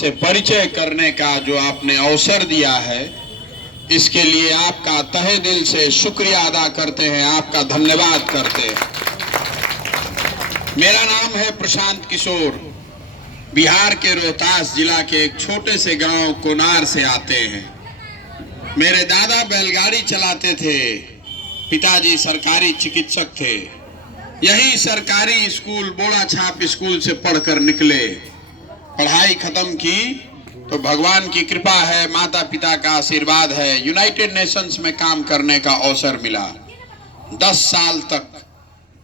आपसे परिचय करने का जो आपने अवसर दिया है, इसके लिए आपका तहे दिल से शुक्रिया अदा करते हैं, आपका धन्यवाद करते हैं। मेरा नाम है प्रशांत किशोर, बिहार के रोहतास जिला के एक छोटे से गांव कोनार से आते हैं। मेरे दादा बैलगाड़ी चलाते थे, पिताजी सरकारी चिकित्सक थे। यही सरकारी स्कूल बोड़ा छाप स्कूल से पढ़कर निकले। पढ़ाई खत्म की तो भगवान की कृपा है, माता पिता का आशीर्वाद है, यूनाइटेड नेशंस में काम करने का अवसर मिला। 10 साल तक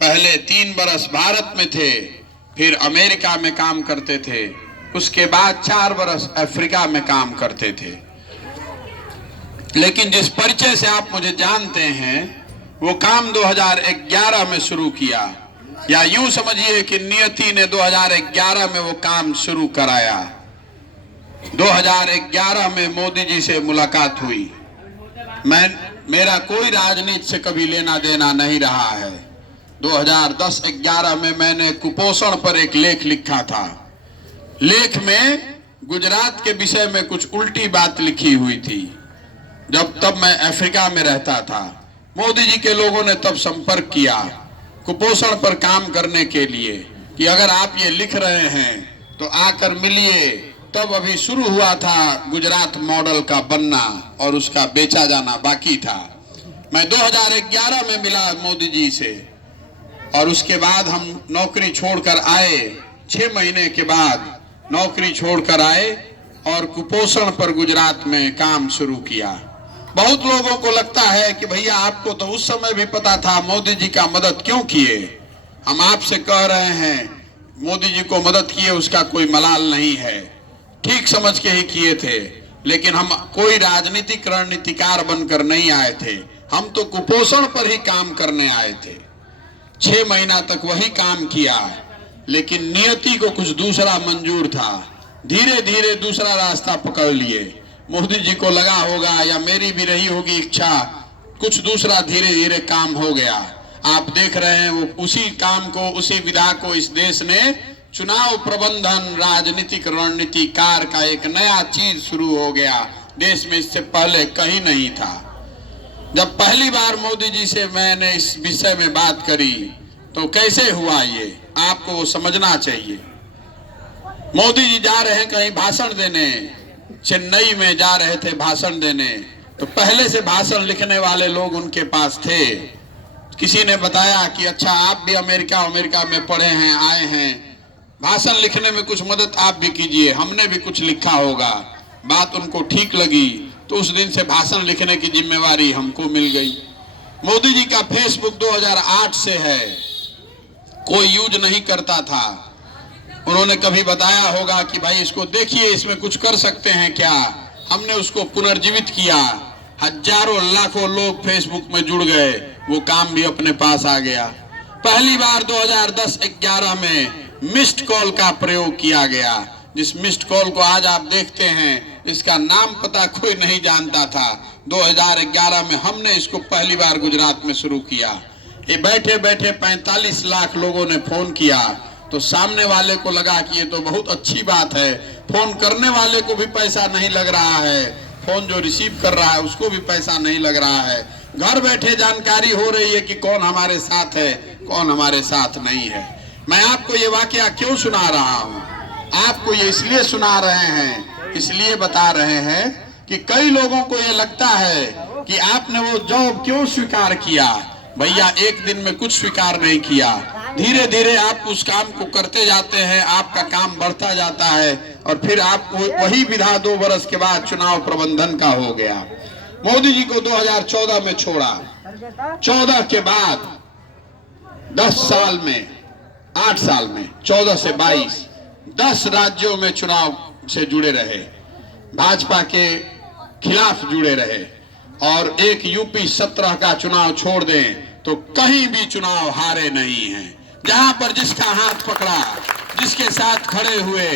पहले 3 बरस भारत में थे, फिर अमेरिका में काम करते थे, उसके बाद 4 बरस अफ्रीका में काम करते थे। लेकिन जिस परिचय से आप मुझे जानते हैं, वो काम 2011 में शुरू किया, या यूं समझिए कि नियति ने 2011 में वो काम शुरू कराया। 2011 में मोदी जी से मुलाकात हुई। मेरा कोई राजनीति से कभी लेना देना नहीं रहा है। 2010-11 में मैंने कुपोषण पर एक लेख लिखा था। लेख में गुजरात के विषय में कुछ उल्टी बात लिखी हुई थी। तब मैं अफ्रीका में रहता था। मोदी जी के लोगों ने तब संपर्क किया कुपोषण पर काम करने के लिए कि अगर आप ये लिख रहे हैं तो आकर मिलिए। तब अभी शुरू हुआ था गुजरात मॉडल का बनना और उसका बेचा जाना बाकी था। मैं 2011 में मिला मोदी जी से और उसके बाद हम नौकरी छोड़कर आए। 6 महीने के बाद नौकरी छोड़कर आए और कुपोषण पर गुजरात में काम शुरू किया। बहुत लोगों को लगता है कि भैया आपको तो उस समय भी पता था, मोदी जी का मदद क्यों किए? हम आपसे कह रहे हैं मोदी जी को मदद किए, उसका कोई मलाल नहीं है, ठीक समझ के ही किए थे। लेकिन हम कोई राजनीतिक रणनीतिकार बनकर नहीं आए थे, हम तो कुपोषण पर ही काम करने आए थे। 6 महीना तक वही काम किया, लेकिन नियति को कुछ दूसरा मंजूर था। धीरे धीरे दूसरा रास्ता पकड़ लिए। मोदी जी को लगा होगा या मेरी भी रही होगी इच्छा, कुछ दूसरा धीरे धीरे काम हो गया। आप देख रहे हैं वो उसी काम को, उसी विधा को इस देश ने चुनाव प्रबंधन, राजनीतिक रणनीतिकार का एक नया चीज शुरू हो गया। देश में इससे पहले कहीं नहीं था। जब पहली बार मोदी जी से मैंने इस विषय में बात करी तो कैसे हुआ ये आपको वो समझना चाहिए। मोदी जी जा रहे हैं कहीं भाषण देने, चेन्नई में जा रहे थे भाषण देने, तो पहले से भाषण लिखने वाले लोग उनके पास थे। किसी ने बताया कि अच्छा आप भी अमेरिका में पढ़े हैं, आए हैं, भाषण लिखने में कुछ मदद आप भी कीजिए, हमने भी कुछ लिखा होगा। बात उनको ठीक लगी तो उस दिन से भाषण लिखने की जिम्मेवारी हमको मिल गई। मोदी जी का फेसबुक 2008 से है, कोई यूज नहीं करता था। उन्होंने कभी बताया होगा कि भाई इसको देखिए, इसमें कुछ कर सकते हैं क्या। हमने उसको पुनर्जीवित किया, हजारों लाखों लोग फेसबुक में जुड़ गए, वो काम भी अपने पास आ गया। पहली बार 2010-11 में मिस्ड कॉल का प्रयोग किया गया, जिस मिस्ड कॉल को आज आप देखते हैं, इसका नाम पता कोई नहीं जानता था। 2011 में हमने इसको पहली बार गुजरात में शुरू किया। ये बैठे बैठे 45 लाख लोगों ने फोन किया, तो सामने वाले को लगा कि ये तो बहुत अच्छी बात है। फोन करने वाले को भी पैसा नहीं लग रहा है, फोन जो रिसीव कर रहा है उसको भी पैसा नहीं लग रहा है। घर बैठे जानकारी हो रही है कि कौन हमारे साथ है, कौन हमारे साथ नहीं है। मैं आपको ये वाकया क्यों सुना रहा हूँ? आपको ये इसलिए सुना रहे हैं, इसलिए बता रहे हैं कि कई लोगों को ये लगता है कि आपने वो जॉब क्यों स्वीकार किया। भैया एक दिन में कुछ स्वीकार नहीं किया, धीरे धीरे आप उस काम को करते जाते हैं, आपका काम बढ़ता जाता है और फिर आपको वही विधा 2 बरस के बाद चुनाव प्रबंधन का हो गया। मोदी जी को 2014 में छोड़ा, 14 के बाद 10 साल में, 8 साल में, 14 से 22, 10 राज्यों में चुनाव से जुड़े रहे, भाजपा के खिलाफ जुड़े रहे। और एक यूपी 17 का चुनाव छोड़ दें तो कहीं भी चुनाव हारे नहीं हैं। जहां पर जिसका हाथ पकड़ा, जिसके साथ खड़े हुए,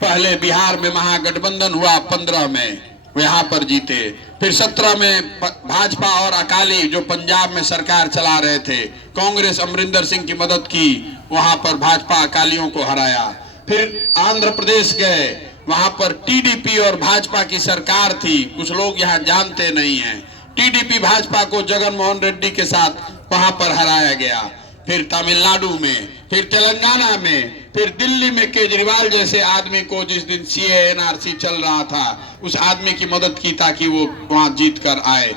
पहले बिहार में महागठबंधन हुआ 15 में, यहाँ पर जीते, फिर 17 में भाजपा और अकाली जो पंजाब में सरकार चला रहे थे, कांग्रेस अमरिंदर सिंह की मदद की, वहां पर भाजपा अकालियों को हराया। फिर आंध्र प्रदेश गए, वहां पर टीडीपी और भाजपा की सरकार थी। कुछ लोग यहाँ जानते नहीं हैं। टीडीपी भाजपा को जगनमोहन रेड्डी के साथ वहां पर हराया गया, फिर तमिलनाडु में, फिर तेलंगाना में, फिर दिल्ली में केजरीवाल जैसे आदमी को जिस दिन सीए एनआरसी चल रहा था उस आदमी की मदद की ताकि वो वहां जीत कर आए।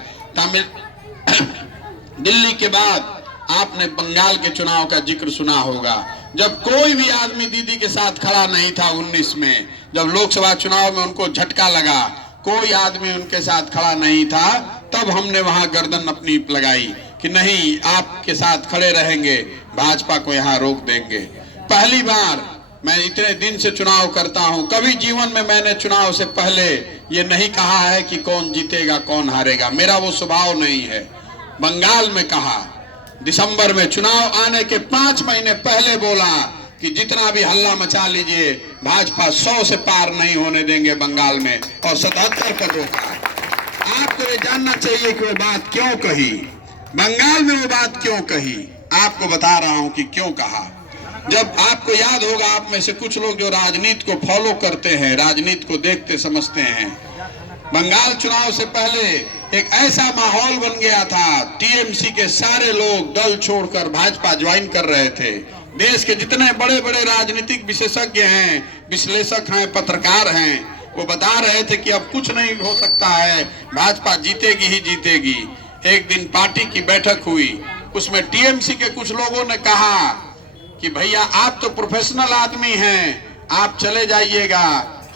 दिल्ली के बाद आपने बंगाल के चुनाव का जिक्र सुना होगा, जब कोई भी आदमी दीदी के साथ खड़ा नहीं था 19 में, जब लोकसभा चुनाव में उनको झटका लगा, कोई आदमी उनके साथ खड़ा नहीं था, तब हमने वहां गर्दन अपनी लगाई कि नहीं, आपके साथ खड़े रहेंगे, भाजपा को यहां रोक देंगे। पहली बार मैं इतने दिन से चुनाव करता हूं, कभी जीवन में मैंने चुनाव से पहले ये नहीं कहा है कि कौन जीतेगा कौन हारेगा, मेरा वो स्वभाव नहीं है। बंगाल में कहा, दिसंबर में चुनाव आने के 5 महीने पहले बोला कि जितना भी हल्ला मचा लीजिए, भाजपा 100 से पार नहीं होने देंगे बंगाल में, और 77 पर रोका। आपको ये जानना चाहिए कि वो बात क्यों कही, बंगाल में वो बात क्यों कही। आपको बता रहा हूं कि क्यों कहा। जब आपको याद होगा, आप में से कुछ लोग जो राजनीति को फॉलो करते हैं, राजनीति को देखते समझते हैं, बंगाल चुनाव से पहले एक ऐसा माहौल बन गया था, टीएमसी के सारे लोग दल छोड़कर भाजपा ज्वाइन कर रहे थे। देश के जितने बड़े बड़े राजनीतिक विशेषज्ञ हैं, विश्लेषक हैं, पत्रकार हैं, वो बता रहे थे कि अब कुछ नहीं हो सकता है, भाजपा जीतेगी ही जीतेगी। एक दिन पार्टी की बैठक हुई, उसमें टीएमसी के कुछ लोगों ने कहा कि भैया आप तो प्रोफेशनल आदमी हैं, आप चले जाइएगा,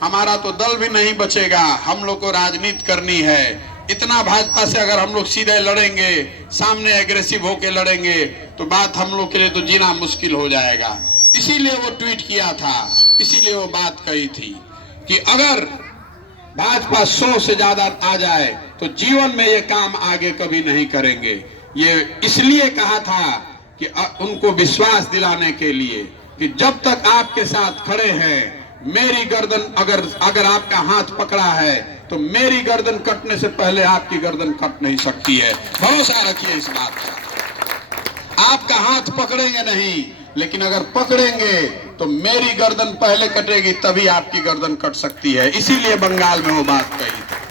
हमारा तो दल भी नहीं बचेगा, हम लोग को राजनीति करनी है। इतना भाजपा से अगर हम लोग सीधे लड़ेंगे, सामने एग्रेसिव होके लड़ेंगे, तो बात हम लोग के लिए तो जीना मुश्किल हो जाएगा। इसीलिए वो ट्वीट किया था, इसीलिए वो बात कही थी कि अगर भाजपा 100 से ज्यादा आ जाए तो जीवन में ये काम आगे कभी नहीं करेंगे। ये इसलिए कहा था कि उनको विश्वास दिलाने के लिए कि जब तक आपके साथ खड़े हैं, मेरी गर्दन अगर आपका हाथ पकड़ा है तो मेरी गर्दन कटने से पहले आपकी गर्दन कट नहीं सकती है। भरोसा रखिए इस बात का। आपका हाथ पकड़ेंगे नहीं, लेकिन अगर पकड़ेंगे तो मेरी गर्दन पहले कटेगी, तभी आपकी गर्दन कट सकती है। इसीलिए बंगाल में वो बात कही थी।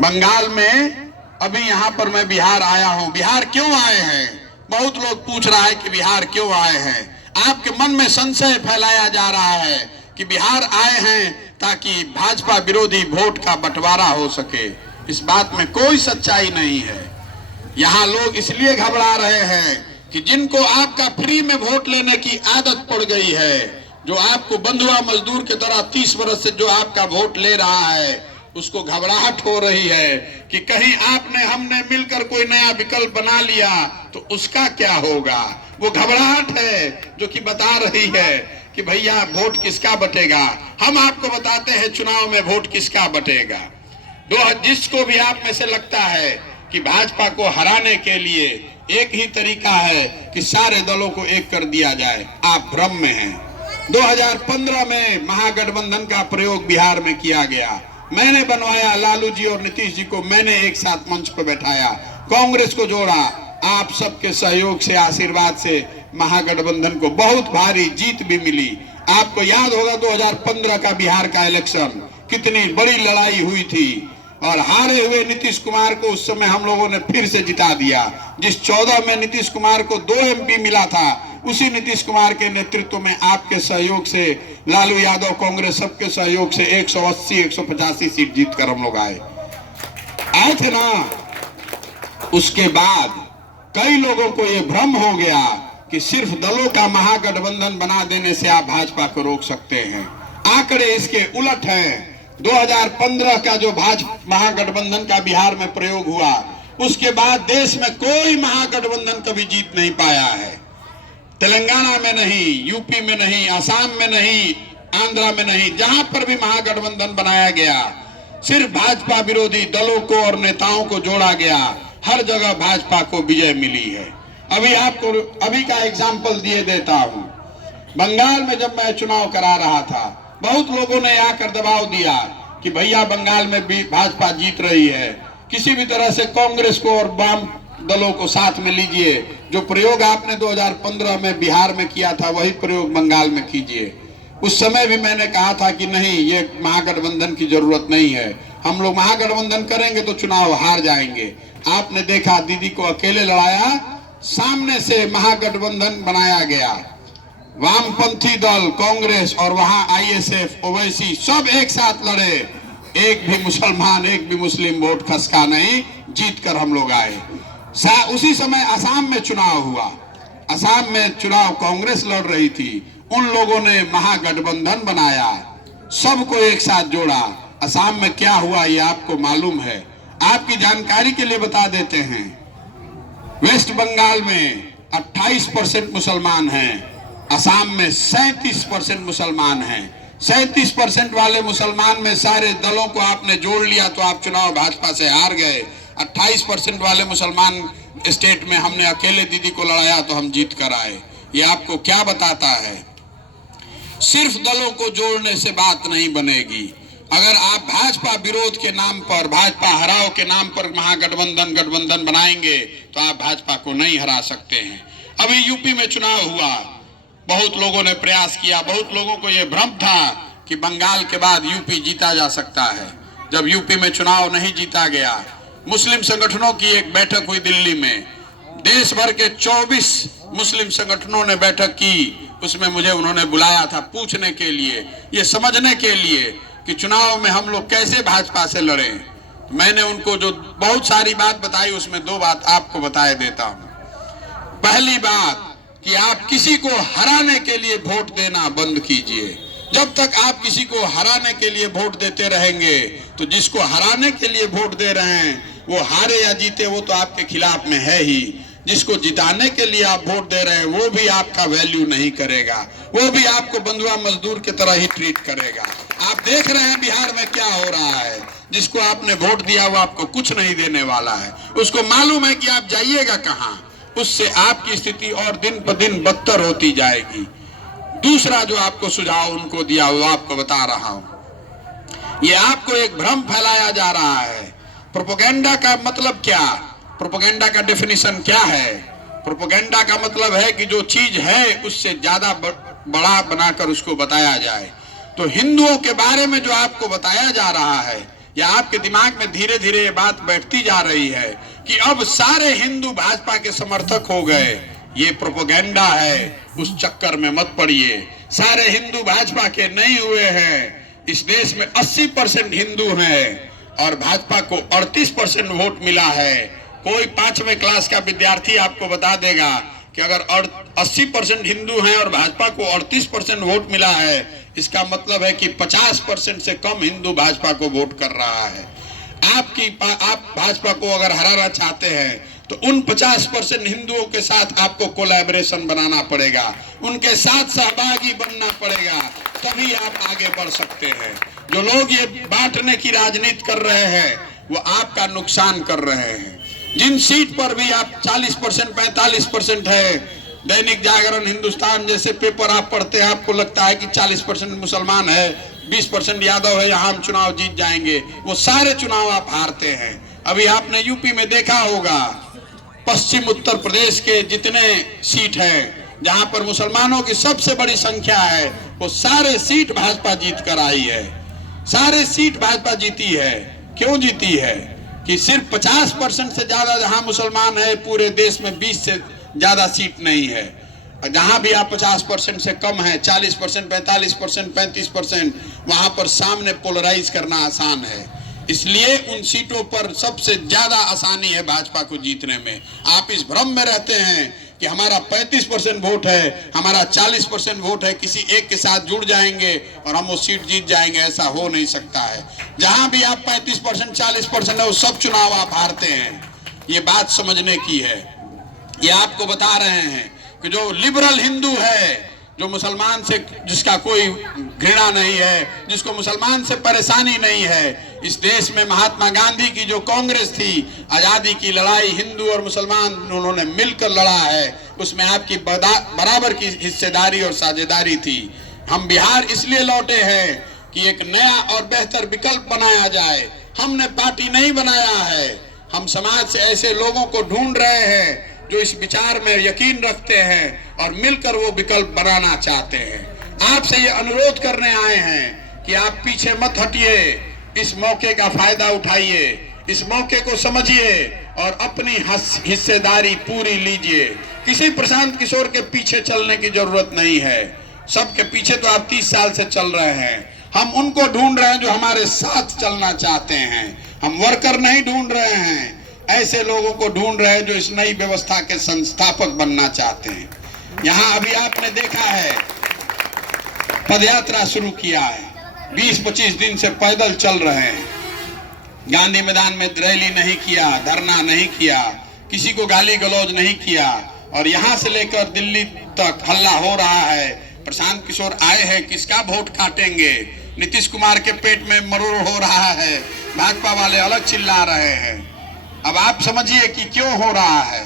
बंगाल में अभी यहाँ पर मैं बिहार आया हूँ। बिहार क्यों आए हैं? बहुत लोग पूछ रहा है कि बिहार क्यों आए हैं। आपके मन में संशय फैलाया जा रहा है कि बिहार आए हैं ताकि भाजपा विरोधी वोट का बंटवारा हो सके। इस बात में कोई सच्चाई नहीं है। यहाँ लोग इसलिए घबरा रहे हैं कि जिनको आपका फ्री में वोट लेने की आदत पड़ गई है, जो आपको बंधुआ मजदूर की तरह 30 वर्ष से जो आपका वोट ले रहा है, उसको घबराहट हो रही है कि कहीं आपने हमने मिलकर कोई नया विकल्प बना लिया तो उसका क्या होगा। वो घबराहट है जो कि बता रही है कि भैया वोट किसका बटेगा। हम आपको बताते हैं चुनाव में वोट किसका बटेगा। जिसको भी आप में से लगता है कि भाजपा को हराने के लिए एक ही तरीका है कि सारे दलों को एक कर दिया जाए, आप भ्रम में हैं। 2015 में महागठबंधन का प्रयोग बिहार में किया गया। मैंने बनवाया, लालू जी और नीतीश जी को मैंने एक साथ मंच पर बैठाया, कांग्रेस को जोड़ा। आप सबके सहयोग से, आशीर्वाद से महागठबंधन को बहुत भारी जीत भी मिली। आपको याद होगा 2015 का बिहार का इलेक्शन, कितनी बड़ी लड़ाई हुई थी और हारे हुए नीतीश कुमार को उस समय हम लोगों ने फिर से जिता दिया। जिस 14 में नीतीश कुमार को 2 MP मिला था, उसी नीतीश कुमार के नेतृत्व में आपके सहयोग से, लालू यादव, कांग्रेस सबके सहयोग से 180-185 सीट जीतकर हम लोग आए थे ना। उसके बाद कई लोगों को यह भ्रम हो गया कि सिर्फ दलों का महागठबंधन बना देने से आप भाजपा को रोक सकते हैं। आंकड़े इसके उलट हैं। 2015 का जो भाजपा महागठबंधन का बिहार में प्रयोग हुआ, उसके बाद देश में कोई महागठबंधन कभी जीत नहीं पाया है। तेलंगाना में नहीं, यूपी में नहीं, असम में नहीं, आंध्रा में नहीं, जहां पर भी महागठबंधन बनाया गया, सिर्फ भाजपा विरोधी दलों को और नेताओं को जोड़ा गया। हर जगह भाजपा को विजय मिली है। अभी का एग्जाम्पल दिए देता हूं। बंगाल में जब मैं चुनाव करा रहा था, बहुत लोगों ने आकर दबाव दिया कि भैया बंगाल में भी भाजपा जीत रही है, किसी भी तरह से कांग्रेस को और वाम दलों को साथ में लीजिए। जो प्रयोग आपने 2015 में बिहार में किया था, वही प्रयोग बंगाल में कीजिए। उस समय भी मैंने कहा था कि नहीं, ये महागठबंधन की जरूरत नहीं है, हम लोग महागठबंधन करेंगे तो चुनाव हार जाएंगे। आपने देखा दीदी को अकेले लड़ाया, सामने से महागठबंधन बनाया गया, वामपंथी दल कांग्रेस और वहां आईएसएफ ओवैसी सब एक साथ लड़े, एक भी मुसलमान एक भी मुस्लिम वोट खसका नहीं, जीत कर हम लोग आए। उसी समय असम में चुनाव हुआ, असम में चुनाव कांग्रेस लड़ रही थी, उन लोगों ने महागठबंधन बनाया, सबको एक साथ जोड़ा। असम में क्या हुआ ये आपको मालूम है, आपकी जानकारी के लिए बता देते हैं। वेस्ट बंगाल में 28% मुसलमान हैं, असम में 37% मुसलमान हैं। 37% वाले मुसलमान में सारे दलों को आपने जोड़ लिया तो आप चुनाव भाजपा से हार गए। 28% वाले मुसलमान स्टेट में हमने अकेले दीदी को लड़ाया तो हम जीत कर आए। ये आपको क्या बताता है? सिर्फ दलों को जोड़ने से बात नहीं बनेगी। अगर आप भाजपा विरोध के नाम पर, भाजपा हराओ के नाम पर गठबंधन बनाएंगे तो आप भाजपा को नहीं हरा सकते हैं। अभी यूपी में चुनाव हुआ, बहुत लोगों ने प्रयास किया, बहुत लोगों को यह भ्रम था कि बंगाल के बाद यूपी जीता जा सकता है। जब यूपी में चुनाव नहीं जीता गया, मुस्लिम संगठनों की एक बैठक हुई दिल्ली में, देश भर के 24 मुस्लिम संगठनों ने बैठक की। उसमें मुझे उन्होंने बुलाया था पूछने के लिए, ये समझने के लिए कि चुनाव में हम लोग कैसे भाजपा से लड़ें। मैंने उनको जो बहुत सारी बात बताई, उसमें 2 बात आपको बताए देता हूं। पहली बात कि आप किसी को हराने के लिए वोट देना बंद कीजिए। जब तक आप किसी को हराने के लिए वोट देते रहेंगे तो जिसको हराने के लिए वोट दे रहे हैं वो हारे या जीते वो तो आपके खिलाफ में है ही। जिसको जिताने के लिए आप वोट दे रहे हैं वो भी आपका वैल्यू नहीं करेगा, वो भी आपको बंधुआ मजदूर की तरह ही ट्रीट करेगा। आप देख रहे हैं बिहार में क्या हो रहा है। जिसको आपने वोट दिया वो आपको कुछ नहीं देने वाला है, उसको मालूम है कि आप जाइएगा कहां, उससे आपकी स्थिति और दिन पर दिन बदतर होती जाएगी। दूसरा जो आपको सुझाव उनको दिया वो आपको बता रहा हूं। ये आपको एक भ्रम फैलाया जा रहा है। प्रोपेगेंडा का मतलब क्या? प्रोपेगेंडा का डेफिनेशन क्या है? प्रोपेगेंडा का मतलब है कि जो चीज है उससे ज्यादा बड़ा बनाकर उसको बताया जाए। तो हिंदुओं के बारे में जो आपको बताया जा रहा है, या आपके दिमाग में धीरे धीरे ये बात बैठती जा रही है कि अब सारे हिंदू भाजपा के समर्थक हो गए, ये प्रोपेगेंडा है। उस चक्कर में मत पड़िए। सारे हिंदू भाजपा के नहीं हुए हैं। इस देश में 80% हिंदू हैं और भाजपा को 38% वोट मिला है। कोई 5वें क्लास का विद्यार्थी आपको बता देगा कि अगर 80% हिंदू हैं और भाजपा को 38% वोट मिला है, इसका मतलब है कि 50% से कम हिंदू भाजपा को वोट कर रहा है। आप भाजपा को अगर हराना चाहते हैं तो उन 50% हिंदुओं के साथ आपको कोलैबोरेशन बनाना पड़ेगा, उनके साथ सहभागी बनना पड़ेगा, तभी आप आगे बढ़ सकते हैं। जो लोग ये बांटने की राजनीति कर रहे हैं वो आपका नुकसान कर रहे हैं। जिन सीट पर भी आप 40% 45% है, दैनिक जागरण, हिंदुस्तान जैसे पेपर आप पढ़ते हैं, आपको लगता है कि 40% मुसलमान है, 20% यादव है, यहाँ हम चुनाव जीत जाएंगे, वो सारे चुनाव आप हारते हैं। अभी आपने यूपी में देखा होगा, पश्चिम उत्तर प्रदेश के जितने सीट हैं जहां पर मुसलमानों की सबसे बड़ी संख्या है, वो सारे सीट भाजपा जीत कर आई है। सारे सीट भाजपा जीती है। क्यों जीती है? कि सिर्फ 50% से ज्यादा जहां मुसलमान है, पूरे देश में 20 से ज्यादा सीट नहीं है। जहां भी आप 50% से कम है, 40%, 45%, 35%, वहां पर सामने पोलराइज करना आसान है। इसलिए उन सीटों पर सबसे ज्यादा आसानी है भाजपा को जीतने में। आप इस भ्रम में रहते हैं कि हमारा 35% वोट है, हमारा 40% वोट है, किसी एक के साथ जुड़ जाएंगे और हम वो सीट जीत जाएंगे। ऐसा हो नहीं सकता है। जहां भी आप 35%, 40% है, वो सब चुनाव आप हारते हैं। ये बात समझने की है। ये आपको बता रहे हैं कि जो लिबरल हिंदू है, जो मुसलमान से जिसका कोई घृणा नहीं है, जिसको मुसलमान से परेशानी नहीं है, इस देश में महात्मा गांधी की जो कांग्रेस थी, आजादी की लड़ाई हिंदू और मुसलमान उन्होंने मिलकर लड़ा है, उसमें आपकी बराबर की हिस्सेदारी और साझेदारी थी। हम बिहार इसलिए लौटे हैं कि एक नया और बेहतर विकल्प बनाया जाए। हमने पार्टी नहीं बनाया है, हम समाज से ऐसे लोगों को ढूंढ रहे हैं जो इस विचार में यकीन रखते हैं और मिलकर वो विकल्प बनाना चाहते हैं। आपसे ये अनुरोध करने आए हैं कि आप पीछे मत हटिए, इस मौके का फायदा उठाइए, इस मौके को समझिए और अपनी हिस्सेदारी पूरी लीजिए। किसी प्रशांत किशोर के पीछे चलने की जरूरत नहीं है। सबके पीछे तो आप 30 साल से चल रहे हैं। हम उनको ढूंढ रहे हैं जो हमारे साथ चलना चाहते हैं। हम वर्कर नहीं ढूंढ रहे हैं, ऐसे लोगों को ढूंढ रहे हैं जो इस नई व्यवस्था के संस्थापक बनना चाहते हैं। यहाँ अभी आपने देखा है, पदयात्रा शुरू किया है, 20-25 दिन से पैदल चल रहे हैं। गांधी मैदान में रैली नहीं किया, धरना नहीं किया, किसी को गाली गलौज नहीं किया, और यहां से लेकर दिल्ली तक हल्ला हो रहा है। प्रशांत किशोर आए हैं, किसका वोट काटेंगे? नीतीश कुमार के पेट में मरोड़ हो रहा है, भाजपा वाले अलग चिल्ला रहे हैं। अब आप समझिए कि क्यों हो रहा है।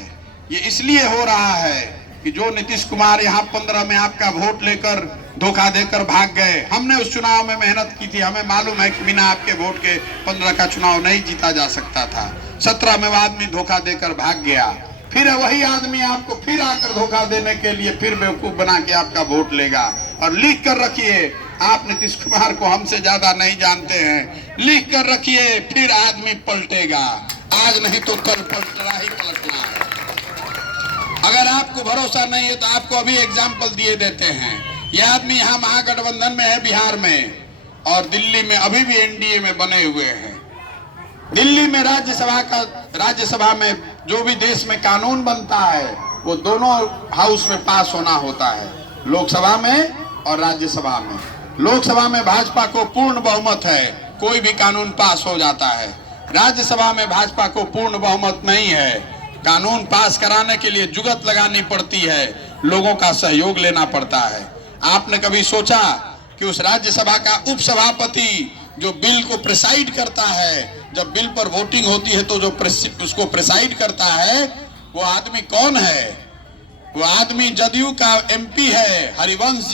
ये इसलिए हो रहा है कि जो नीतीश कुमार यहाँ 15 में आपका वोट लेकर धोखा देकर भाग गए। हमने उस चुनाव में मेहनत की थी, हमें मालूम है कि बिना आपके वोट के 15 का चुनाव नहीं जीता जा सकता था। 17 में वो आदमी धोखा देकर भाग गया, फिर वही आदमी आपको फिर आकर धोखा देने के लिए फिर बेवकूफ बना के आपका वोट लेगा। और लिख कर रखिए, आप नीतीश कुमार को हमसे ज्यादा नहीं जानते हैं, लिख कर रखिए, फिर आदमी पलटेगा। आज नहीं तो कल पलटना ही पलटना है। अगर आपको भरोसा नहीं है तो आपको अभी एग्जाम्पल दिए देते हैं। यह आदमी यहाँ महागठबंधन में है बिहार में, और दिल्ली में अभी भी एनडीए में बने हुए हैं। दिल्ली में राज्यसभा में जो भी देश में कानून बनता है वो दोनों हाउस में पास होना होता है, लोकसभा में और राज्यसभा में। लोकसभा में भाजपा को पूर्ण बहुमत है, कोई भी कानून पास हो जाता है। राज्यसभा में भाजपा को पूर्ण बहुमत नहीं है, कानून पास कराने के लिए जुगत लगानी पड़ती है, लोगों का सहयोग लेना पड़ता है। आपने कभी सोचा कि उस राज्यसभा का उपसभापति जो बिल को प्रिसाइड करता है, जब बिल पर वोटिंग होती है तो जो उसको प्रिसाइड करता है, वो आदमी कौन है? वो आदमी जदयू का एमपी है, हरिवंश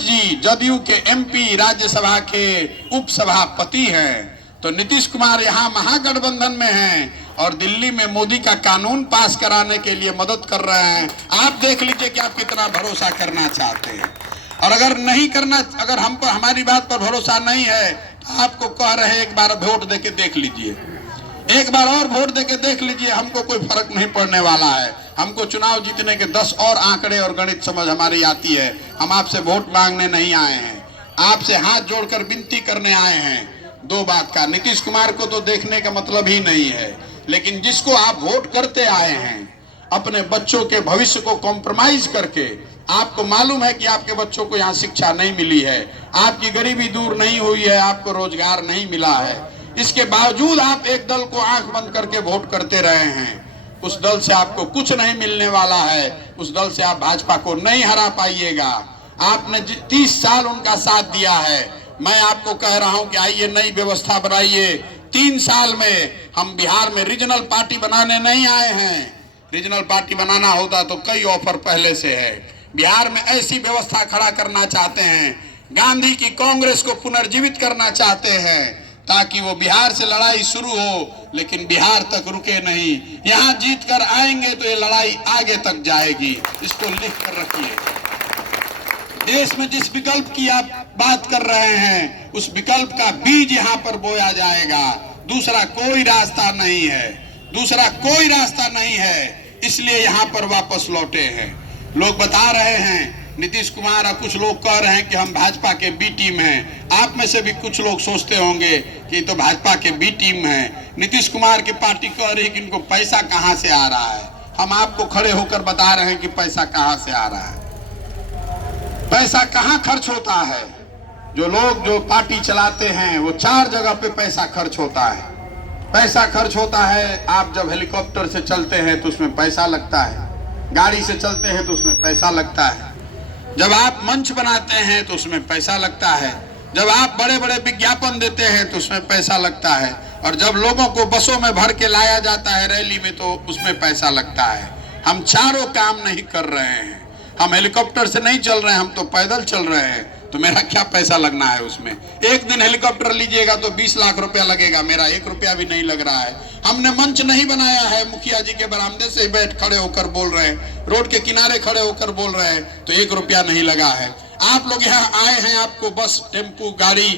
जी जदयू के एमपी, राज्यसभा के उपसभापति हैं। तो नीतीश कुमार यहाँ महागठबंधन में हैं और दिल्ली में मोदी का कानून पास कराने के लिए मदद कर रहे हैं। आप देख लीजिए कि आप कितना भरोसा करना चाहते हैं। और अगर नहीं करना, अगर हम पर हमारी बात पर भरोसा नहीं है तो आपको कह रहे हैं एक बार वोट देके देख लीजिए, एक बार और वोट देके देख लीजिए, हमको कोई फर्क नहीं पड़ने वाला है। हमको चुनाव जीतने के 10 और आंकड़े और गणित समझ हमारी आती है। हम आपसे वोट मांगने नहीं आए हैं, आपसे हाथ जोड़कर विनती करने आए हैं। दो बात का, नीतीश कुमार को तो देखने का मतलब ही नहीं है, लेकिन जिसको आप वोट करते आए हैं, अपने बच्चों के भविष्य को कॉम्प्रोमाइज करके, आपको मालूम है कि आपके बच्चों को यहाँ शिक्षा नहीं मिली है, आपकी गरीबी दूर नहीं हुई है, आपको रोजगार नहीं मिला है, इसके बावजूद आप एक दल को आंख बंद करके वोट करते रहे हैं। उस दल से आपको कुछ नहीं मिलने वाला है, उस दल से आप भाजपा को नहीं हरा पाइएगा। आपने 30 साल उनका साथ दिया है। मैं आपको कह रहा हूं कि आइए नई व्यवस्था बनाइए। 3 साल में हम बिहार में रीजनल पार्टी बनाने नहीं आए हैं। रीजनल पार्टी बनाना होता तो कई ऑफर पहले से है। बिहार में ऐसी व्यवस्था खड़ा करना चाहते हैं, गांधी की कांग्रेस को पुनर्जीवित करना चाहते हैं, ताकि वो बिहार से लड़ाई शुरू हो लेकिन बिहार तक रुके नहीं। यहाँ जीत कर आएंगे तो ये लड़ाई आगे तक जाएगी, इसको लिख कर रखिए। देश में जिस विकल्प की आप बात कर रहे हैं, उस विकल्प का बीज यहाँ पर बोया जाएगा। दूसरा कोई रास्ता नहीं है, दूसरा कोई रास्ता नहीं है, इसलिए यहाँ पर वापस लौटे हैं। लोग बता रहे हैं, नीतीश कुमार और कुछ लोग कह रहे हैं कि हम भाजपा के बी टीम हैं। आप में से भी कुछ लोग सोचते होंगे कि तो भाजपा के बी टीम है। नीतीश कुमार की पार्टी कह रही है कि इनको पैसा कहां से आ रहा है। हम आपको खड़े होकर बता रहे हैं कि पैसा कहां से आ रहा है, पैसा कहां खर्च होता है। जो लोग जो पार्टी चलाते हैं वो 4 जगह पे पैसा खर्च होता है। पैसा खर्च होता है, आप जब हेलीकॉप्टर से चलते हैं तो उसमें पैसा लगता है, गाड़ी से चलते हैं तो उसमें पैसा लगता है, जब आप मंच बनाते हैं तो उसमें पैसा लगता है, जब आप बड़े बड़े विज्ञापन देते हैं तो उसमें पैसा लगता है, और जब लोगों को बसों में भर के लाया जाता है रैली में तो उसमें पैसा लगता है। हम चारों काम नहीं कर रहे हैं। हम हेलीकॉप्टर से नहीं चल रहे हैं, हम तो पैदल चल रहे हैं। तो मेरा क्या पैसा लगना है उसमें? एक दिन हेलीकॉप्टर लीजिएगा तो 20 लाख रुपया लगेगा, मेरा 1 रुपया भी नहीं लग रहा है। हमने मंच नहीं बनाया है, मुखिया जी के बरामदे से बैठ खड़े होकर बोल रहे हैं, रोड के किनारे खड़े होकर बोल रहे हैं, तो 1 रुपया नहीं लगा है। आप लोग यहाँ आए हैं, आपको बस, टेम्पू, गाड़ी,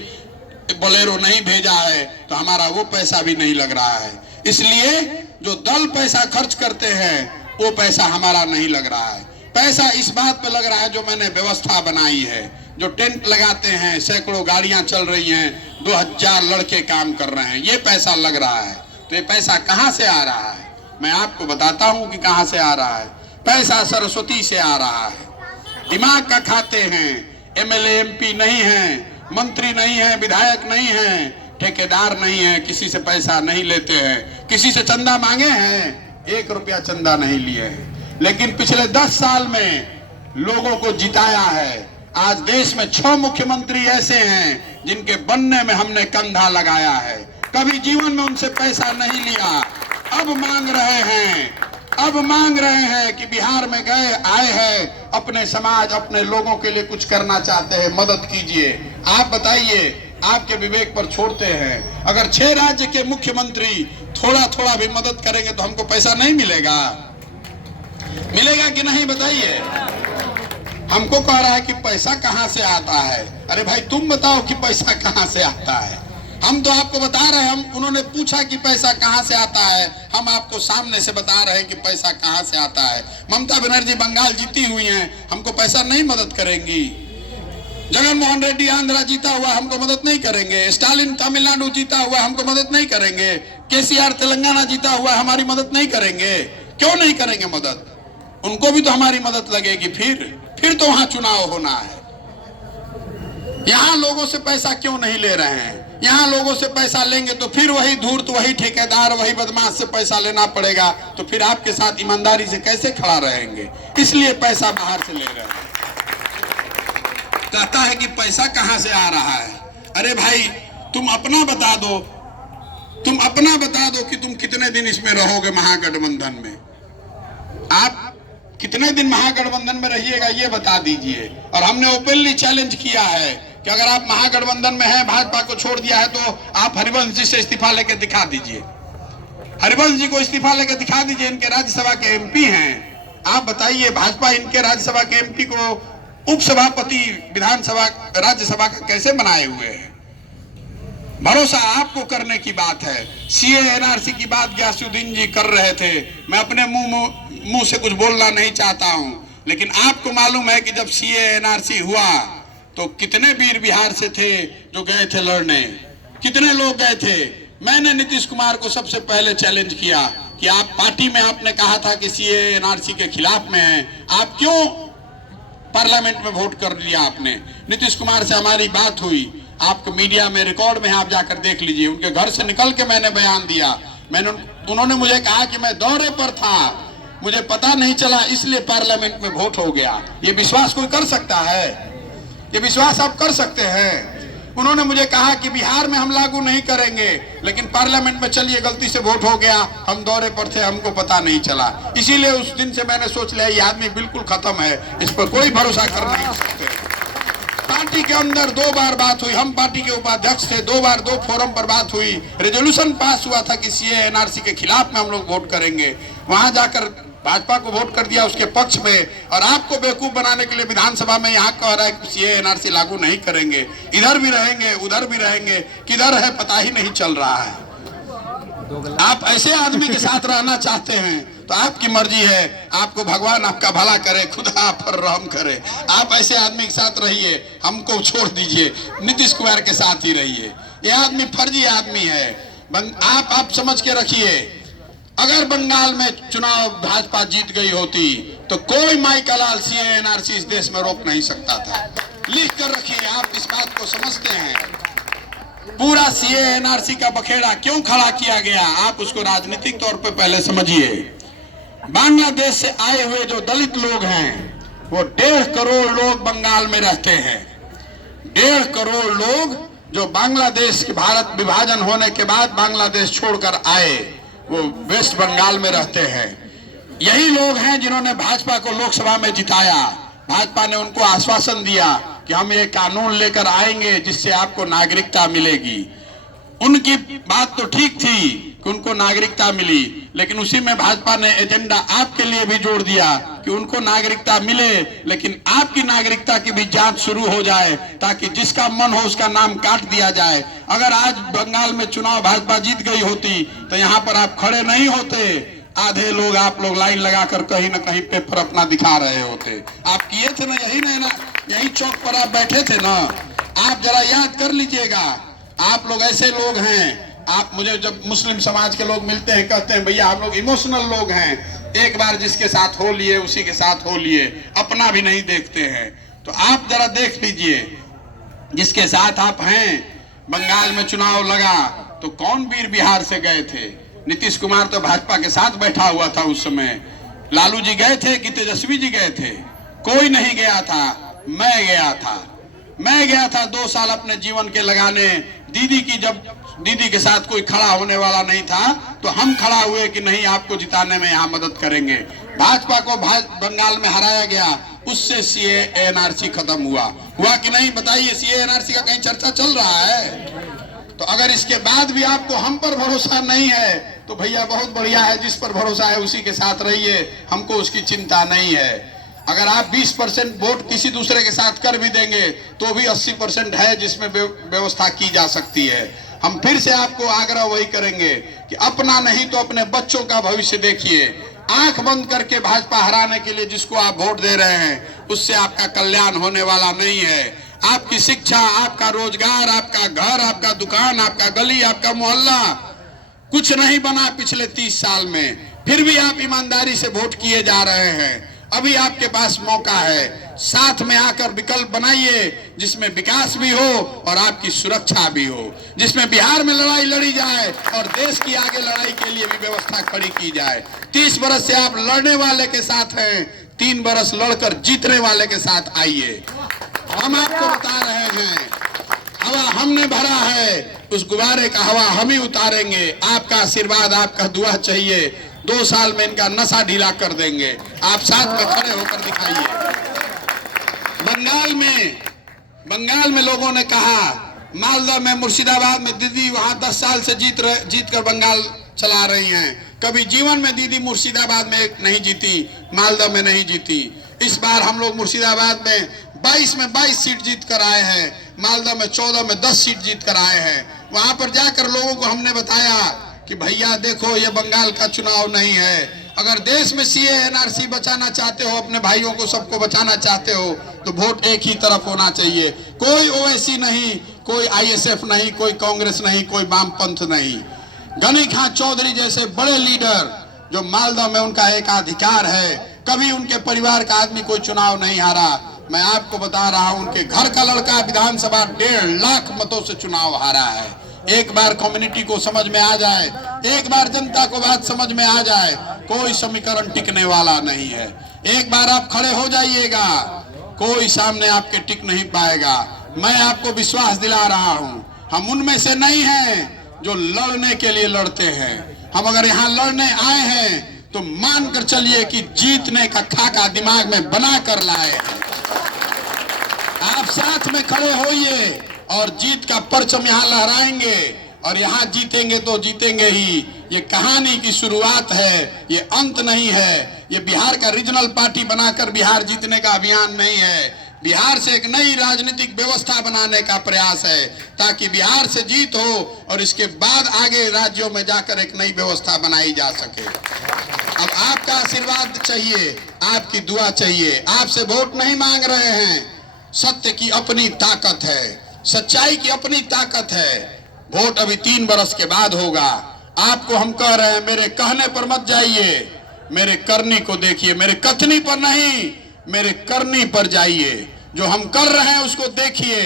बोलेरो नहीं भेजा है, तो हमारा वो पैसा भी नहीं लग रहा है। इसलिए जो दल पैसा खर्च करते हैं वो पैसा हमारा नहीं लग रहा है। पैसा इस बात पे लग रहा है जो मैंने व्यवस्था बनाई है, जो टेंट लगाते हैं, सैकड़ों गाड़ियां चल रही हैं, 2000 लड़के काम कर रहे हैं, ये पैसा लग रहा है। तो ये पैसा कहां से आ रहा है? मैं आपको बताता हूं कि कहां से आ रहा है। पैसा सरस्वती से आ रहा है। दिमाग का खाते हैं, एमएलए एमपी नहीं है, मंत्री नहीं है, विधायक नहीं है, ठेकेदार नहीं है, किसी से पैसा नहीं लेते हैं, किसी से चंदा मांगे हैं, 1 रुपया चंदा नहीं लिए हैं। लेकिन पिछले 10 साल में लोगों को जिताया है। आज देश में 6 मुख्यमंत्री ऐसे हैं जिनके बनने में हमने कंधा लगाया है। कभी जीवन में उनसे पैसा नहीं लिया। अब मांग रहे हैं कि बिहार में गए आए हैं, अपने समाज, अपने लोगों के लिए कुछ करना चाहते हैं, मदद कीजिए। आप बताइए, आपके विवेक पर छोड़ते हैं, अगर 6 राज्य के मुख्यमंत्री थोड़ा थोड़ा भी मदद करेंगे तो हमको पैसा नहीं मिलेगा? मिलेगा कि नहीं बताइए? हमको कह रहा है कि पैसा कहां से आता है। अरे भाई तुम बताओ कि पैसा कहां से आता है। हम तो आपको बता रहे हैं, उन्होंने पूछा कि पैसा कहां से आता है, हम आपको सामने से बता रहे हैं कि पैसा कहां से आता है। ममता बनर्जी बंगाल जीती हुई हैं, हमको पैसा नहीं मदद करेंगी। जगन मोहन रेड्डी आंध्रा जीता हुआ, हमको मदद नहीं करेंगे। स्टालिन तमिलनाडु जीता हुआ, हमको मदद नहीं करेंगे। केसीआर तेलंगाना जीता हुआ, हमारी मदद नहीं करेंगे। क्यों नहीं करेंगे मदद? उनको भी तो हमारी मदद लगेगी। फिर तो वहां चुनाव होना है। यहां लोगों से पैसा क्यों नहीं ले रहे हैं? यहां लोगों से पैसा लेंगे तो फिर वही धूर्त, वही ठेकेदार, वही बदमाश से पैसा लेना पड़ेगा, तो फिर आपके साथ ईमानदारी से कैसे खड़ा रहेंगे? इसलिए पैसा बाहर से ले रहे हैं। कहता है कि पैसा कहां से आ रहा है। अरे भाई तुम अपना बता दो कि तुम कितने दिन इसमें रहोगे महागठबंधन में। आप कितने दिन महागठबंधन में रहिएगा ये बता दीजिए। और हमने ओपनली चैलेंज किया है कि अगर आप महागठबंधन में हैं, भाजपा को छोड़ दिया है, तो आप हरिवंश जी से इस्तीफा लेके दिखा दीजिए। हरिवंश जी को इस्तीफा लेके दिखा दीजिए। इनके राज्यसभा के एमपी हैं। आप बताइए, भाजपा इनके राज्यसभा के एमपी को उपसभापति विधानसभा राज्यसभा का कैसे बनाए हुए हैं? भरोसा आपको करने की बात है। सीए एनआरसी की बात गयासुद्दीन जी कर रहे थे। मैं अपने मुंह से कुछ बोलना नहीं चाहता हूं, लेकिन आपको मालूम है कि जब सीए एनआरसी हुआ तो कितने वीर बिहार से थे जो गए थे लड़ने, कितने लोग गए थे। मैंने नीतीश कुमार को सबसे पहले चैलेंज किया कि आप पार्टी में आपने कहा था कि सीए एनआरसी के खिलाफ में हैं, आप क्यों पार्लियामेंट में वोट कर लिया आपने? नीतीश कुमार से हमारी बात हुई, आपको मीडिया में रिकॉर्ड में आप जाकर देख लीजिए। उनके घर से निकल के मैंने बयान दिया। उन्होंने मुझे कहा कि मैं दौरे पर था, मुझे पता नहीं चला, इसलिए पार्लियामेंट में वोट हो गया। ये विश्वास कोई कर सकता है? ये विश्वास आप कर सकते हैं? उन्होंने मुझे कहा कि बिहार में हम लागू नहीं करेंगे, लेकिन पार्लियामेंट में चलिए गलती से वोट हो गया, हम दौरे पर थे, हमको पता नहीं चला। इसीलिए उस दिन से मैंने सोच लिया ये आदमी बिल्कुल खत्म है, इस पर कोई भरोसा कर नहीं सकते। पार्टी के अंदर 2 बार बात हुई, हम पार्टी के उपाध्यक्ष थे, 2 बार 2 फोरम पर बात हुई, रेजोल्यूशन पास हुआ था कि सीए एनआरसी के खिलाफ में हम लोग वोट करेंगे। वहां जाकर भाजपा को वोट कर दिया उसके पक्ष में, और आपको बेवकूफ बनाने के लिए विधानसभा में यहाँ कह रहा है कि सीए एनआरसी लागू नहीं करेंगे। इधर भी रहेंगे, उधर भी रहेंगे, किधर है पता ही नहीं चल रहा है। आप ऐसे आदमी के साथ रहना चाहते हैं तो आपकी मर्जी है, आपको भगवान आपका भला करे, खुदा आप पर रहम करे। आप ऐसे आदमी के साथ रहिए, हमको छोड़ दीजिए, नीतीश कुमार के साथ ही रहिए। ये आदमी फर्जी आदमी है। आप समझ के रखिए, अगर बंगाल में चुनाव भाजपा जीत गई होती तो कोई माइका लाल सीए एनआरसी इस देश में रोक नहीं सकता था। लिख कर रखिए, आप इस बात को समझते हैं। पूरा सीए एनआरसी का बखेड़ा क्यों खड़ा किया गया, आप उसको राजनीतिक तौर पे पहले समझिए। बांग्लादेश से आए हुए जो दलित लोग हैं, वो 1.5 करोड़ लोग बंगाल में रहते हैं। 1.5 करोड़ लोग जो बांग्लादेश के भारत विभाजन होने के बाद बांग्लादेश छोड़कर आए, वो वेस्ट बंगाल में रहते हैं। यही लोग हैं जिन्होंने भाजपा को लोकसभा में जिताया। भाजपा ने उनको आश्वासन दिया कि हम ये कानून लेकर आएंगे जिससे आपको नागरिकता मिलेगी। उनकी बात तो ठीक थी कि उनको नागरिकता मिली, लेकिन उसी में भाजपा ने एजेंडा आपके लिए भी जोड़ दिया कि उनको नागरिकता मिले, लेकिन आपकी नागरिकता की भी जांच शुरू हो जाए, ताकि जिसका मन हो उसका नाम काट दिया जाए। अगर आज बंगाल में चुनाव भाजपा जीत गई होती तो यहाँ पर आप खड़े नहीं होते, आधे लोग आप लोग लाइन लगाकर कहीं ना कहीं पेपर अपना दिखा रहे होते। आप किए थे ना, यही चौक पर आप बैठे थे ना। आप जरा याद कर लीजिएगा, आप लोग ऐसे लोग हैं। आप मुझे जब मुस्लिम समाज के लोग मिलते हैं कहते हैं भैया हम लोग इमोशनल लोग हैं, एक बार जिसके साथ हो लिए उसी के साथ हो लिए, अपना भी नहीं देखते हैं। तो आप जरा देख लीजिए, जिसके साथ आप हैं, बंगाल में चुनाव लगा तो कौन वीर बिहार से गए थे? नीतीश कुमार तो भाजपा के साथ बैठा हुआ था उस समय। लालू जी गए थे कि तेजस्वी जी गए थे? कोई नहीं गया था, मैं गया था 2 साल अपने जीवन के लगाने। जब दीदी के साथ कोई खड़ा होने वाला नहीं था तो हम खड़ा हुए कि नहीं आपको जिताने में यहाँ मदद करेंगे। भाजपा को बंगाल में हराया गया, उससे सीए एनआरसी खत्म हुआ कि नहीं? बताइए, सीए एनआरसी का कहीं चर्चा चल रहा है? तो अगर इसके बाद भी आपको हम पर भरोसा नहीं है तो भैया बहुत बढ़िया है, जिस पर भरोसा है उसी के साथ रहिए, हमको उसकी चिंता नहीं है। अगर आप 20% वोट किसी दूसरे के साथ कर भी देंगे तो भी 80% है जिसमें व्यवस्था की जा सकती है। हम फिर से आपको आग्रह वही करेंगे कि अपना नहीं तो अपने बच्चों का भविष्य देखिए। आंख बंद करके भाजपा हराने के लिए जिसको आप वोट दे रहे हैं उससे आपका कल्याण होने वाला नहीं है। आपकी शिक्षा, आपका रोजगार, आपका घर, आपका दुकान, आपका गली, आपका मोहल्ला कुछ नहीं बना पिछले 30 साल में, फिर भी आप ईमानदारी से वोट किए जा रहे हैं। अभी आपके पास मौका है, साथ में आकर विकल्प बनाइए जिसमें विकास भी हो और आपकी सुरक्षा भी हो, जिसमें बिहार में लड़ाई लड़ी जाए और देश की आगे लड़ाई के लिए भी व्यवस्था खड़ी की जाए। 30 बरस से आप लड़ने वाले के साथ हैं, 3 बरस लड़कर जीतने वाले के साथ आइए। हम आपको बता रहे हैं, हवा हमने भरा है, उस गुब्बारे का हवा हम ही उतारेंगे। आपका आशीर्वाद, आपका दुआ चाहिए। 2 साल में इनका नशा ढीला कर देंगे। आप साथ में खड़े होकर दिखाइए। बंगाल में लोगों ने कहा, मालदा में, मुर्शिदाबाद में दीदी वहां 10 साल से जीत कर बंगाल चला रही हैं। कभी जीवन में दीदी मुर्शिदाबाद में नहीं जीती, मालदा में नहीं जीती। इस बार हम लोग मुर्शिदाबाद में 22 सीट जीत कर आए हैं, मालदा में 14 में 10 सीट जीत कर आए हैं। वहां पर जाकर लोगों को हमने बताया कि भैया देखो, ये बंगाल का चुनाव नहीं है। अगर देश में सीए एनआरसी बचाना चाहते हो, अपने भाइयों को सबको बचाना चाहते हो, तो वोट एक ही तरफ होना चाहिए। कोई ओवैसी नहीं, कोई आईएसएफ नहीं, कोई कांग्रेस नहीं, कोई वामपंथ नहीं। गनी खां चौधरी जैसे बड़े लीडर जो मालदा में उनका एकाधिकार है, कभी उनके परिवार का आदमी कोई चुनाव नहीं हारा। मैं आपको बता रहा हूं, उनके घर का लड़का विधानसभा 1.5 लाख मतों से चुनाव हारा है। एक बार कम्युनिटी को समझ में आ जाए, एक बार जनता को बात समझ में आ जाए, कोई समीकरण टिकने वाला नहीं है। एक बार आप खड़े हो जाइएगा, कोई सामने आपके टिक नहीं पाएगा। मैं आपको विश्वास दिला रहा हूं, हम उनमें से नहीं हैं जो लड़ने के लिए लड़ते हैं। हम अगर यहाँ लड़ने आए हैं तो मानकर चलिए कि जीतने का खाका दिमाग में बना कर लाए। आप साथ में खड़े होइए और जीत का परचम यहाँ लहराएंगे, और यहाँ जीतेंगे तो जीतेंगे ही। ये कहानी की शुरुआत है, ये अंत नहीं है। ये बिहार का रीजनल पार्टी बनाकर बिहार जीतने का अभियान नहीं है। बिहार से एक नई राजनीतिक व्यवस्था बनाने का प्रयास है, ताकि बिहार से जीत हो और इसके बाद आगे राज्यों में जाकर एक नई व्यवस्था बनाई जा सके। अब आपका आशीर्वाद चाहिए, आपकी दुआ चाहिए। आपसे वोट नहीं मांग रहे हैं, सत्य की अपनी ताकत है, सच्चाई की अपनी ताकत है। वोट अभी 3 बरस के बाद होगा। आपको हम कह रहे हैं, मेरे कहने पर मत जाइए, मेरे करनी को देखिए। मेरे कथनी पर नहीं, मेरे करनी पर जाइए। जो हम कर रहे हैं उसको देखिए,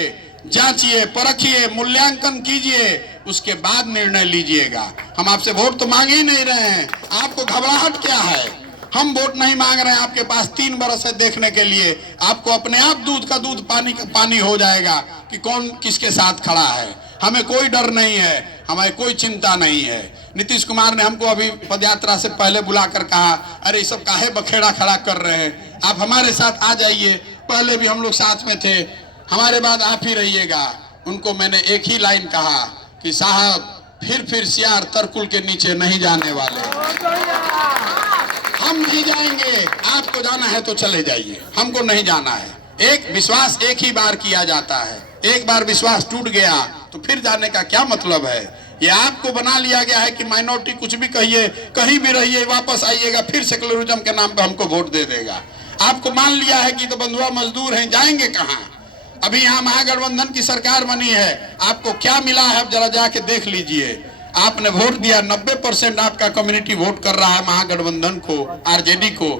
जांचिए, परखिए, मूल्यांकन कीजिए, उसके बाद निर्णय लीजिएगा। हम आपसे वोट तो मांग ही नहीं रहे हैं, आपको घबराहट क्या है? हम वोट नहीं मांग रहे हैं, आपके पास 3 बरस है देखने के लिए। आपको अपने आप दूध का दूध, पानी का पानी हो जाएगा कि कौन किसके साथ खड़ा है। हमें कोई डर नहीं है, हमें कोई चिंता नहीं है। नीतीश कुमार ने हमको अभी पदयात्रा से पहले बुलाकर कहा, अरे ये सब काहे बखेड़ा खड़ा कर रहे हैं, आप हमारे साथ आ जाइए। पहले भी हम लोग साथ में थे, हमारे बाद आप ही रहिएगा। उनको मैंने एक ही लाइन कहा कि साहब फिर सियार तरकुल के नीचे नहीं जाने वाले, हम नहीं जाएंगे। आपको जाना है तो चले जाइए, हमको नहीं जाना है। एक विश्वास एक ही बार किया जाता है, एक बार विश्वास टूट गया तो फिर जाने का क्या मतलब है। ये आपको बना लिया गया है कि माइनॉरिटी कुछ भी कहिए, कहीं भी रहिए, वापस आइएगा, फिर सेकुलरिज्म के नाम पे हमको वोट दे देगा। आपको मान लिया है कि तो बंधुआ मजदूर हैं, जाएंगे कहाँ। अभी यहाँ महागठबंधन की सरकार बनी है, आपको क्या मिला है अब जरा जाके देख लीजिए। आपने वोट दिया, 90% आपका कम्युनिटी वोट कर रहा है महागठबंधन को, आरजेडी को।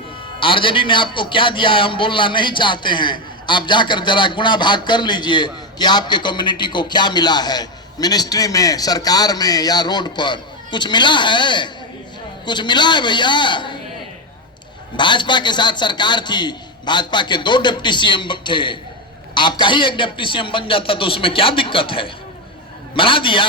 आरजेडी ने आपको क्या दिया है हम बोलना नहीं चाहते हैं, आप जाकर जरा गुणा भाग कर लीजिए कि आपके कम्युनिटी को क्या मिला है। मिनिस्ट्री में, सरकार में या रोड पर कुछ मिला है? कुछ मिला है भैया? भाजपा के साथ सरकार थी, भाजपा के 2 डिप्टी सीएम थे, आपका ही एक डिप्टी सीएम बन जाता तो उसमें क्या दिक्कत है? बना दिया।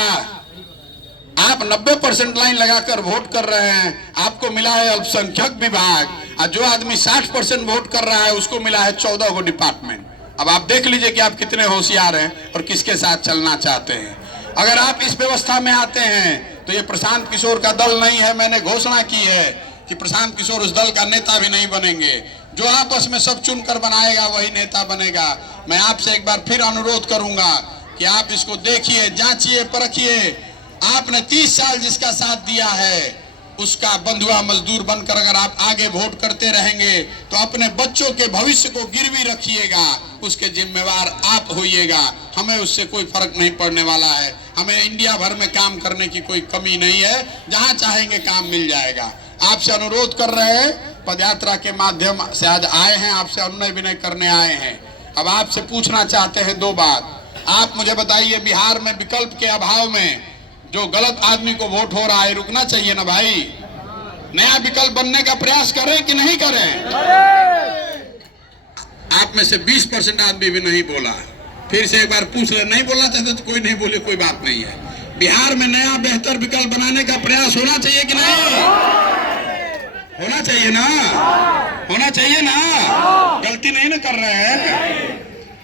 आप 90% लाइन लगाकर वोट कर रहे हैं, आपको मिला है अल्पसंख्यक विभाग, और जो आदमी 60% वोट कर रहा है उसको मिला है 14 गो डिपार्टमेंट। अब आप देख लीजिए कि आप कितने होशियार हैं और किसके साथ चलना चाहते हैं। अगर आप इस व्यवस्था में आते हैं तो ये प्रशांत किशोर का दल नहीं है। मैंने घोषणा की है कि प्रशांत किशोर उस दल का नेता भी नहीं बनेंगे। जो आपस में सब चुनकर बनाएगा वही नेता बनेगा। मैं आपसे एक बार फिर अनुरोध करूंगा कि आप इसको देखिए, जांचिए, परखिए। आपने 30 साल जिसका साथ दिया है उसका बंधुआ मजदूर बनकर अगर आप आगे वोट करते रहेंगे तो अपने बच्चों के भविष्य को गिरवी रखिएगा, उसके जिम्मेवार आप होइएगा। हमें उससे कोई फर्क नहीं पड़ने वाला है। हमें इंडिया भर में काम करने की कोई कमी नहीं है, जहां चाहेंगे काम मिल जाएगा। आपसे अनुरोध कर रहे हैं, पदयात्रा के माध्यम से आज आए हैं, आपसे अनुनय विनय करने आए हैं। अब आपसे पूछना चाहते हैं 2 बात। आप मुझे बताइए, बिहार में विकल्प के अभाव में जो गलत आदमी को वोट हो रहा है, रुकना चाहिए ना भाई? नया विकल्प बनने का प्रयास करें कि नहीं करें? आप में से 20% आदमी भी नहीं बोला। फिर से एक बार पूछ ले, नहीं बोलना चाहते तो कोई नहीं बोले, कोई बात नहीं है। बिहार में नया बेहतर विकल्प बनाने का प्रयास होना चाहिए कि नहीं? होना चाहिए ना? होना चाहिए ना? गलती नहीं ना कर रहे हैं।